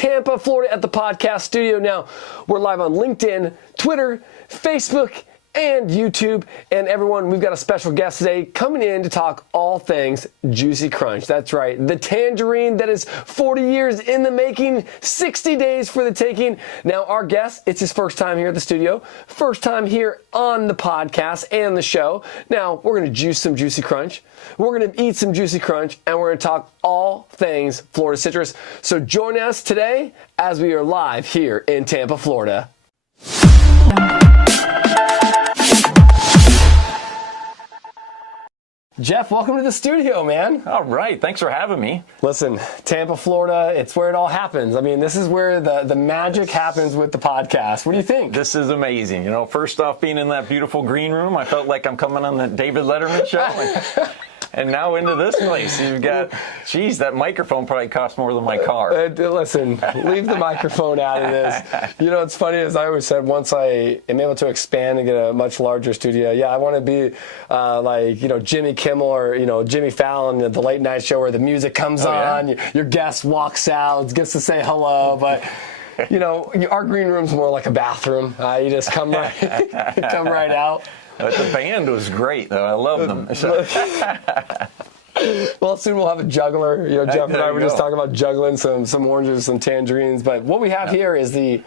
Tampa, Florida at the podcast studio. Now, we're live on LinkedIn, Twitter, Facebook, and YouTube. And everyone, we've got a special guest today coming in to talk all things Juicy Crunch. That's right, the Tangerine that is 40 years in the making, 60 days for the taking. Now, our guest, it's his first time here at the studio, first time here on the podcast and the show. Now, we're going to juice some Juicy Crunch. We're going to eat some Juicy Crunch, and we're going to talk all things Florida citrus. So join us today as we are live here in Tampa, Florida. Jeff, welcome to the studio, man. All right. Thanks for having me. Listen, Tampa, Florida, it's where it all happens. I mean, this is where the magic happens with the podcast. What do you think? This is amazing. You know, first off, being in that beautiful green room, I felt like I'm coming on the David Letterman show. And now into this place. You've got, geez, that microphone probably costs more than my car. Listen, leave the microphone out of this. You know, it's funny, as I always said, once I am able to expand and get a much larger studio, I want to be like, you know, Jimmy Kimmel or, you know, Jimmy Fallon at the late night show where the music comes on, your guest walks out, gets to say hello, but... You know, our green room's more like a bathroom. You just come right out. But the band was great, though. I love them. Well, soon we'll have a juggler. You know, Jeff and I were just talking about juggling some oranges, some tangerines. But what we have here is the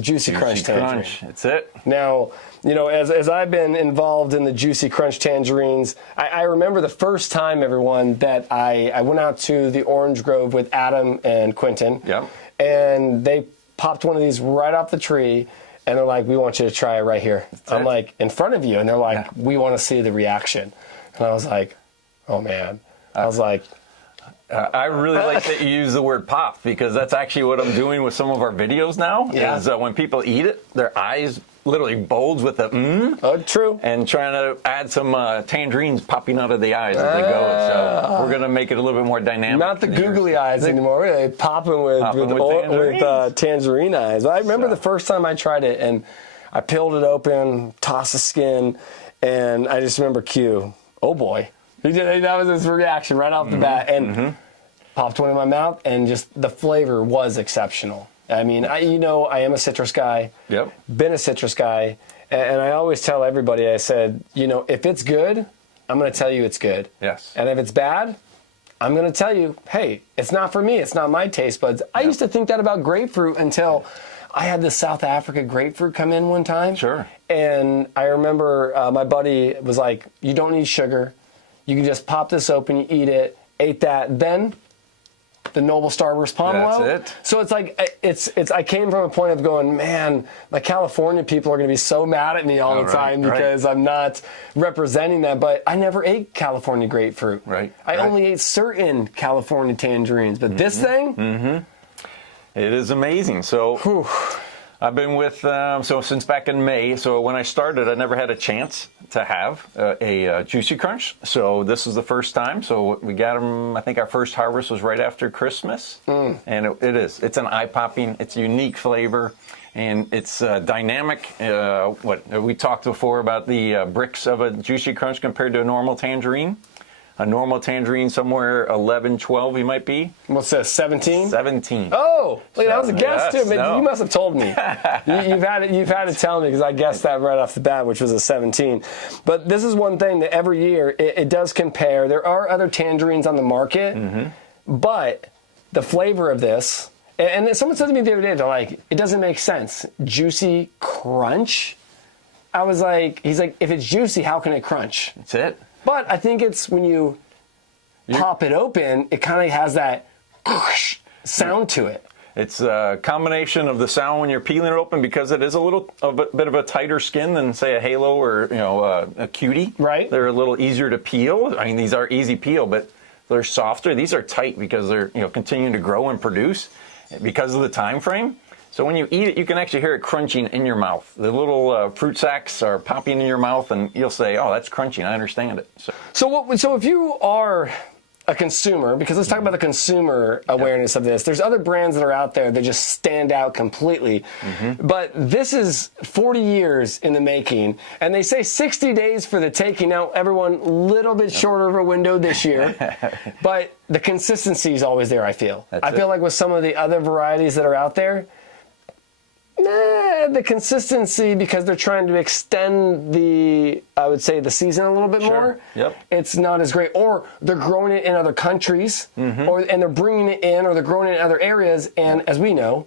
Juicy Crunch Tangerine. That's it. Now, you know, as I've been involved in the Juicy Crunch Tangerines, I remember the first time, everyone, that I went out to the Orange Grove with Adam and Quentin. Yep. And they popped one of these right off the tree. And they're like, we want you to try it right here. I'm like, in front of you. And they're like, we want to see the reaction. And I was like, oh, man. I was like... I really like that you use the word pop, because that's actually what I'm doing with some of our videos now. Yeah. Is when people eat it, their eyes literally bulge with the Oh, true. and trying to add some tangerines popping out of the eyes as they go. So we're going to make it a little bit more dynamic. Not the googly eyes anymore. We're really popping with tangerine eyes. I remember the first time I tried it, and I peeled it open, tossed the skin, and I just remember Q. Oh, boy. That was his reaction right off the bat, and popped one in my mouth, and just the flavor was exceptional. I mean, I am a citrus guy. Yep. Been a citrus guy, and I always tell everybody, I said, you know, if it's good, I'm going to tell you it's good. Yes. And if it's bad, I'm going to tell you, hey, it's not for me. It's not my taste buds. I used to think that about grapefruit until I had this South Africa grapefruit come in one time. Sure. And I remember my buddy was like, you don't need sugar. You can just pop this open, you eat it, ate that, then the Noble Starburst Pomelo. That's it. So it's like, I came from a point of going, man, my California people are going to be so mad at me all the time because I'm not representing that, but I never ate California grapefruit. Right. I only ate certain California tangerines, but this thing? It is amazing. So I've been with, since back in May. So when I started, I never had a chance to have a Juicy Crunch. So this is the first time. So we got them, I think our first harvest was right after Christmas. And it's an eye-popping, it's a unique flavor, and it's dynamic. We talked before about the bricks of a Juicy Crunch compared to a normal tangerine. A normal tangerine somewhere 11, 12 you might be. What's this, 17? 17. Oh, look, that was a guess too. No. You must have told me. You've had to tell me, because I guessed that right off the bat, which was a 17. But this is one thing that every year it does compare. There are other tangerines on the market, but the flavor of this, and someone said to me the other day, they're like, it doesn't make sense. Juicy Crunch? I was like, he's like, if it's juicy, how can it crunch? That's it. But I think it's when you pop it open, it kind of has that sound to it. It's a combination of the sound when you're peeling it open, because it is a bit of a tighter skin than, say, a Halo or a Cutie. Right. They're a little easier to peel. I mean, these are easy peel, but they're softer. These are tight because they're continuing to grow and produce because of the time frame. So when you eat it, you can actually hear it crunching in your mouth. The little fruit sacs are popping in your mouth, and you'll say, "Oh, that's crunching. I understand it." So if you are a consumer, because let's talk about the consumer awareness of this. There's other brands that are out there that just stand out completely. But this is 40 years in the making, and they say 60 days for the taking. Now, everyone, a little bit shorter of a window this year, but the consistency is always there, I feel. I feel like with some of the other varieties that are out there, the consistency, because they're trying to extend I would say, the season a little bit more. It's not as great. Or they're growing it in other countries, and they're bringing it in, or they're growing it in other areas. And as we know,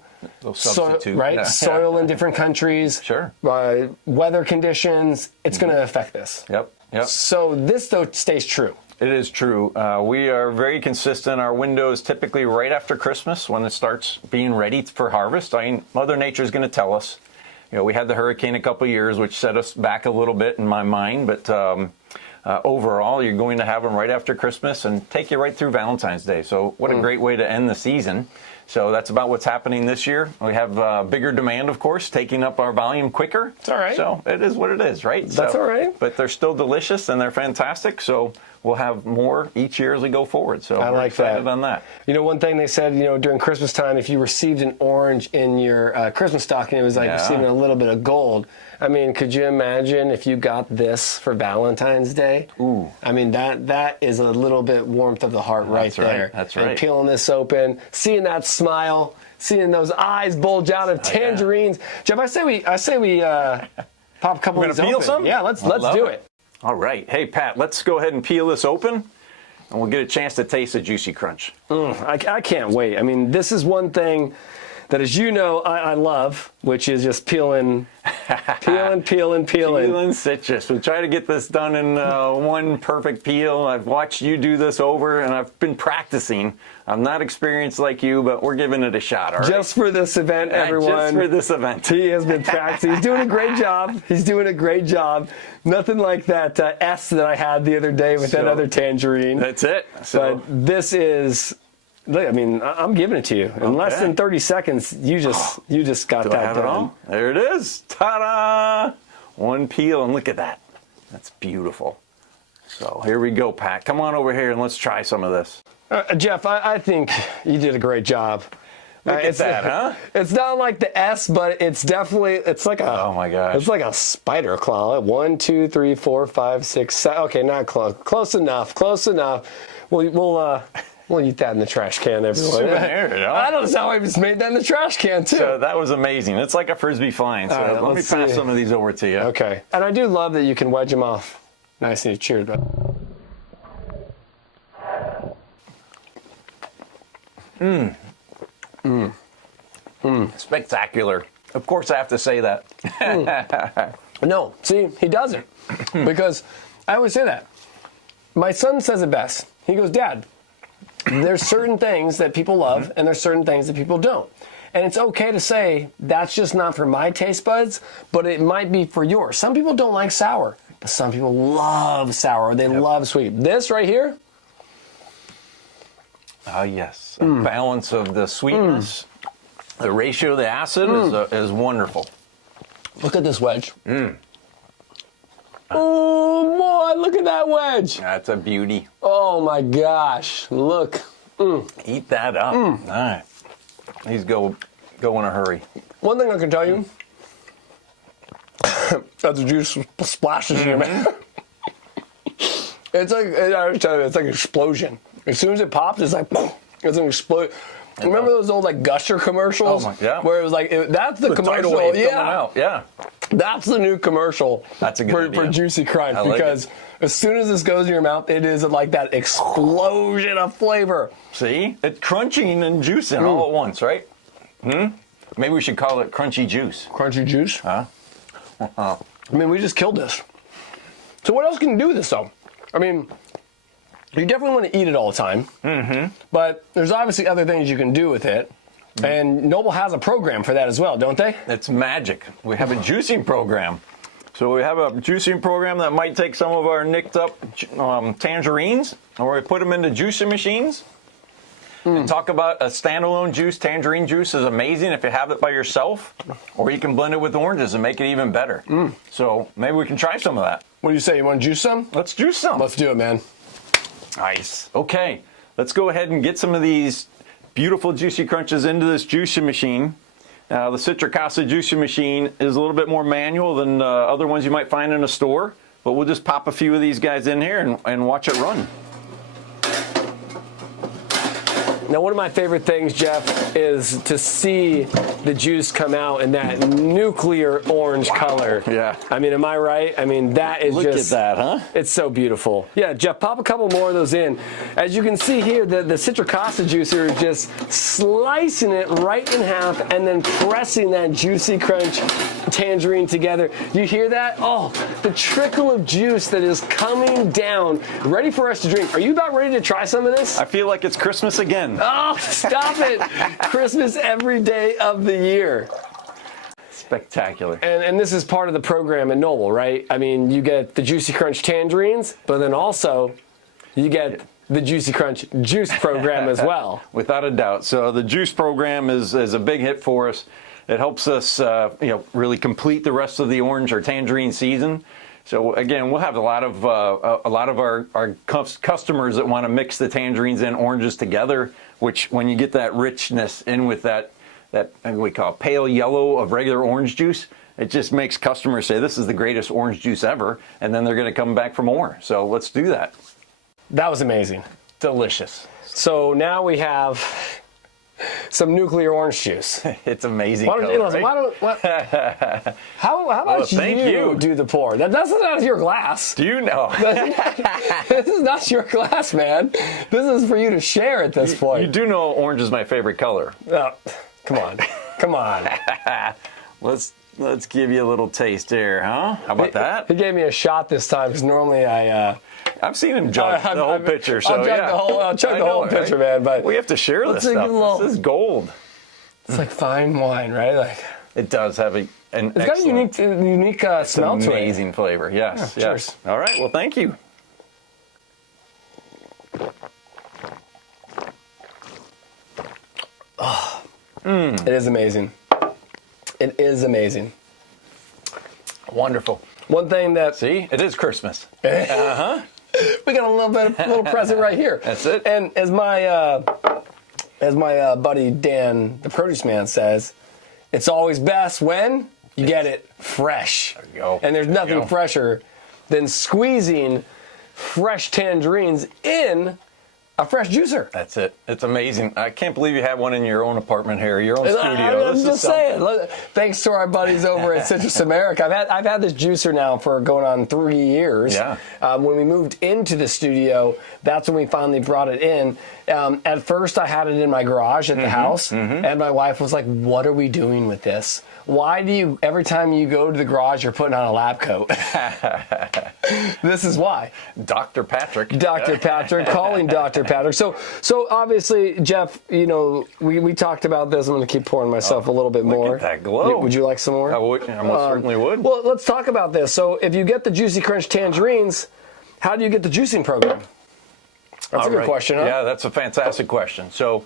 soil in different countries, weather conditions, it's going to affect this. So this, though, stays true. It is true. We are very consistent. Our window is typically right after Christmas when it starts being ready for harvest. I mean, Mother Nature is going to tell us. You know, we had the hurricane a couple of years, which set us back a little bit in my mind. But overall, you're going to have them right after Christmas and take you right through Valentine's Day. So what a great way to end the season. So that's about what's happening this year. We have bigger demand, of course, taking up our volume quicker. It's all right. So it is what it is, right? That's all right. But they're still delicious and they're fantastic. So we'll have more each year as we go forward. So we're excited on that. You know, one thing they said, during Christmas time, if you received an orange in your Christmas stocking, it was like receiving a little bit of gold. I mean, could you imagine if you got this for Valentine's Day? Ooh. I mean, that is a little bit warmth of the heart right there. That's right. And peeling this open, seeing that smile, seeing those eyes bulge out of tangerines. Jeff, I say we pop a couple of these open. Peel some? Yeah, let's do it. All right. Hey, Pat, let's go ahead and peel this open, and we'll get a chance to taste the Juicy Crunch. I can't wait. I mean, this is one thing that, as you know, I love, which is just peeling Peeling citrus. We try to get this done in one perfect peel. I've watched you do this over, and I've been practicing. I'm not experienced like you, but we're giving it a shot, all right? Just for this event, everyone. Just for this event. He has been practicing. He's doing a great job. He's doing a great job. Nothing like that S that I had the other day with that other tangerine. That's it. But this is... Look, I mean, I'm giving it to you. In less than 30 seconds, you just got that I have done. it all? There it is. Ta-da! One peel, and look at that. That's beautiful. So here we go, Pat. Come on over here and let's try some of this. Jeff, I think you did a great job. Look at that, huh? It's not like the S, but it's definitely, it's like a, oh my gosh. It's like a spider claw. 1, 2, 3, 4, 5, 6, 7. Okay, not close. Close enough. We'll eat that in the trash can, everyone. Souvenir, I don't know how I just made that in the trash can, too. So that was amazing. It's like a Frisbee flying. So let me pass some of these over to you. Okay. And I do love that you can wedge them off nice and cheered. Spectacular. Of course I have to say that. No, see, he doesn't. Because I always say that. My son says it best. He goes, Dad, there's certain things that people love, and there's certain things that people don't. And it's okay to say, that's just not for my taste buds, but it might be for yours. Some people don't like sour, but some people love sour. They love sweet. This right here. Yes. A balance of the sweetness. The ratio of the acid is wonderful. Look at this wedge. Oh, boy, look at that wedge. That's a beauty. Oh, my gosh. Look. Eat that up. All right. Please go in a hurry. One thing I can tell you, as the juice splashes in your mouth, it's like, I was telling you, it's like an explosion. As soon as it pops, it's like, boom, it's an explosion. Remember those old like Gusher commercials? Oh my, yeah. Where it was like, that's the commercial. Tidal wave coming out. Yeah. That's the new commercial. That's a good for Juicy Crunch, like because as soon as this goes in your mouth, it is like that explosion of flavor. See? It's crunching and juicing all at once, right? Maybe we should call it crunchy juice. Crunchy juice? Huh? I mean, we just killed this. So what else can you do with this, though? I mean, you definitely want to eat it all the time. But there's obviously other things you can do with it. And Noble has a program for that as well, don't they? It's magic. We have a juicing program. So we have a juicing program that might take some of our nicked up tangerines, or we put them into juicing machines. And talk about a standalone juice. Tangerine juice is amazing if you have it by yourself, or you can blend it with oranges and make it even better. So maybe we can try some of that. What do you say? You want to juice some? Let's juice some. Let's do it, man. Nice. Okay. let's go ahead and get some of these beautiful Juicy Crunches into this juicing machine. The Citric Acid juicing machine is a little bit more manual than other ones you might find in a store, but we'll just pop a few of these guys in here and watch it run. Now, one of my favorite things, Jeff, is to see the juice come out in that nuclear orange color. Yeah. I mean, am I right? I mean, that is Look at that, huh? It's so beautiful. Yeah, Jeff, pop a couple more of those in. As you can see here, the Citric Acid juicer is just slicing it right in half and then pressing that Juicy Crunch Tangerine together. You hear that? Oh, the trickle of juice that is coming down, ready for us to drink. Are you about ready to try some of this? I feel like it's Christmas again. Oh, stop it. Christmas every day of the year. Spectacular. And this is part of the program in Noble, right? I mean, you get the Juicy Crunch Tangerines, but then also you get the Juicy Crunch Juice program as well. Without a doubt. So the juice program is a big hit for us. It helps us really complete the rest of the orange or tangerine season. So again, we'll have a lot of our customers that want to mix the tangerines and oranges together, which when you get that richness in with that we call pale yellow of regular orange juice, it just makes customers say this is the greatest orange juice ever, and then they're going to come back for more. So let's do that. That was amazing. Delicious. So now we have some nuclear orange juice. It's amazing. How about you do the pour? That's not your glass. Do you know? This is not your glass, man. This is for you to share at this point. You do know orange is my favorite color. Oh, come on. Come on. Let's give you a little taste here, huh? How about that? He gave me a shot this time because normally I've seen him chug the whole pitcher, so I'll chug the whole pitcher, man. But we have to share this stuff. This is gold. It's like fine wine, right? Like it does have an it's got a unique smell to it. Amazing flavor. Yes. Yeah, yes. cheers. All right. Well, thank you. Oh, It is amazing. It is amazing. Wonderful. One thing that see, it is Christmas. We got a little present right here. That's it. And as my buddy Dan, the produce man, says, it's always best when you get it fresh. There you go. And there's nothing fresher than squeezing fresh tangerines in a fresh juicer. That's it. It's amazing. I can't believe you have one in your own apartment here, your own studio. I'm just saying. Thanks to our buddies over at Citrus America. I've had this juicer now for going on 3 years. Yeah. When we moved into the studio, that's when we finally brought it in. At first, I had it in my garage at the house, and my wife was like, "What are we doing with this? Why do you, every time you go to the garage, you're putting on a lab coat?" This is why. Dr. Patrick. Dr. Patrick, calling Dr. Patrick. So obviously, Jeff, we talked about this. I'm going to keep pouring myself a little bit more. Look at that glow. Would you like some more? I would. I most certainly would. Well, let's talk about this. So if you get the Juicy Crunch Tangerines, how do you get the juicing program? That's a good question, huh? Yeah, that's a fantastic question. So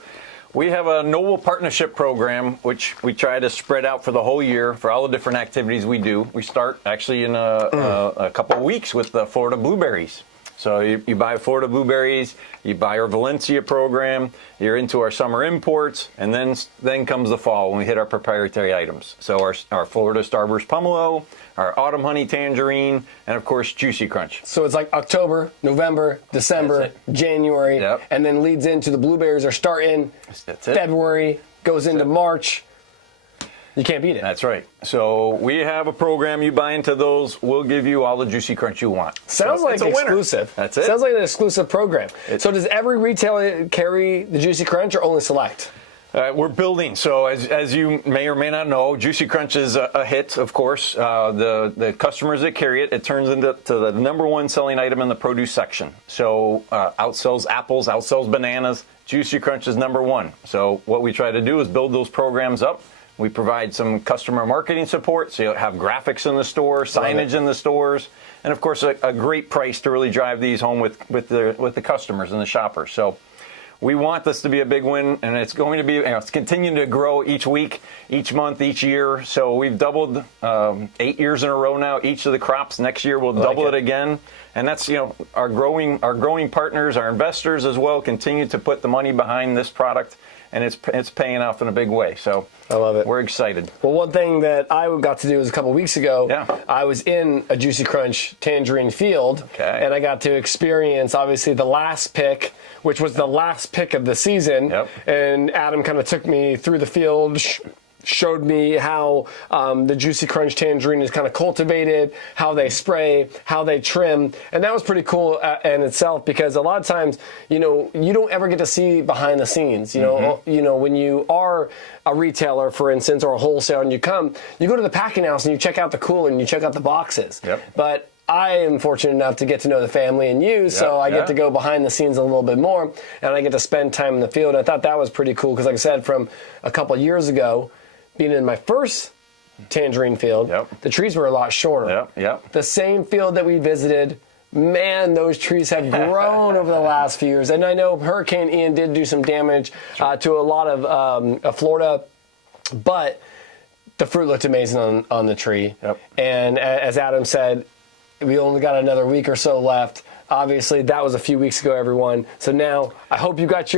we have a Noble Partnership Program, which we try to spread out for the whole year for all the different activities we do. We start actually in a couple of weeks with the Florida blueberries. So you buy Florida blueberries, you buy our Valencia program, you're into our summer imports, and then comes the fall when we hit our proprietary items. So our Florida Starburst Pomelo, our Autumn Honey Tangerine, and of course Juicy Crunch. So it's like October, November, December, January, and then leads into the blueberries are starting February, goes into March. You can't beat it. That's right. So we have a program. You buy into those, we'll give you all the Juicy Crunch you want. Sounds like an exclusive. That's it. Sounds like an exclusive program. So does every retailer carry the Juicy Crunch or only select? We're building. So as you may or may not know, Juicy Crunch is a hit, of course. The customers that carry it, it turns into the #1 selling item in the produce section. So outsells apples, outsells bananas. Juicy Crunch is #1. So what we try to do is build those programs up. We provide some customer marketing support, so you'll have graphics in the store, signage in the stores, and of course a great price to really drive these home with the customers and the shoppers. So we want this to be a big win, and it's going to be, it's continuing to grow each week, each month, each year. So we've doubled 8 years in a row now, each of the crops. Next year we'll double it again. And that's, our growing partners, our investors as well, continue to put the money behind this product, and it's paying off in a big way. So I love it. We're excited. Well, one thing that I got to do was a couple weeks ago, I was in a Juicy Crunch Tangerine field, and I got to experience, obviously, the last pick, which was the last pick of the season. And Adam kind of took me through the field, showed me how the Juicy Crunch Tangerine is kind of cultivated, how they spray, how they trim. And that was pretty cool in itself, because a lot of times, you don't ever get to see behind the scenes. You know, when you are a retailer, for instance, or a wholesaler, and you go to the packing house and you check out the cooler and you check out the boxes. But I am fortunate enough to get to know the family and you, so I get to go behind the scenes a little bit more, and I get to spend time in the field. And I thought that was pretty cool, because like I said, from a couple of years ago, being in my first tangerine field, the trees were a lot shorter. The same field that we visited, man, those trees have grown over the last few years. And I know Hurricane Ian did do some damage to a lot of Florida, but the fruit looked amazing on the tree. And as Adam said, we only got another week or so left. Obviously, that was a few weeks ago, everyone. So now I hope you got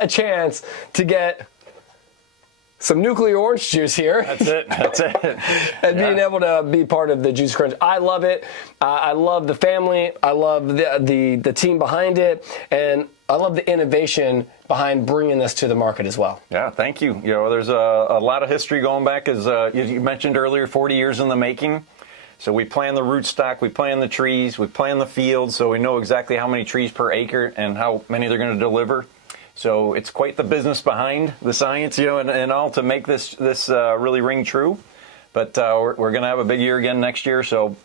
a chance to get some nuclear orange juice here. That's it. And being able to be part of the Juicy Crunch. I love it. I love the family. I love the team behind it. And I love the innovation behind bringing this to the market as well. Yeah, thank you. There's a lot of history going back, as you mentioned earlier, 40 years in the making. So we plan the rootstock, we plan the trees, we plan the fields, so we know exactly how many trees per acre and how many they're going to deliver. So it's quite the business behind the science, and all to make this really ring true. But we're going to have a big year again next year. So,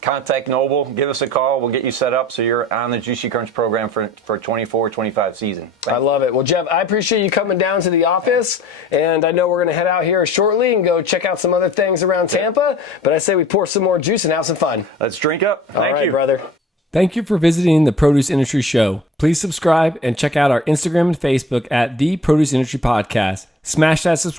contact Noble, give us a call. We'll get you set up so you're on the Juicy Crunch program for 24-25 season. I love it. Well, Jeff, I appreciate you coming down to the office. And I know we're going to head out here shortly and go check out some other things around Tampa. But I say we pour some more juice and have some fun. Let's drink up. Thank you, brother. Thank you for visiting the Produce Industry Show. Please subscribe and check out our Instagram and Facebook at The Produce Industry Podcast. Smash that subscribe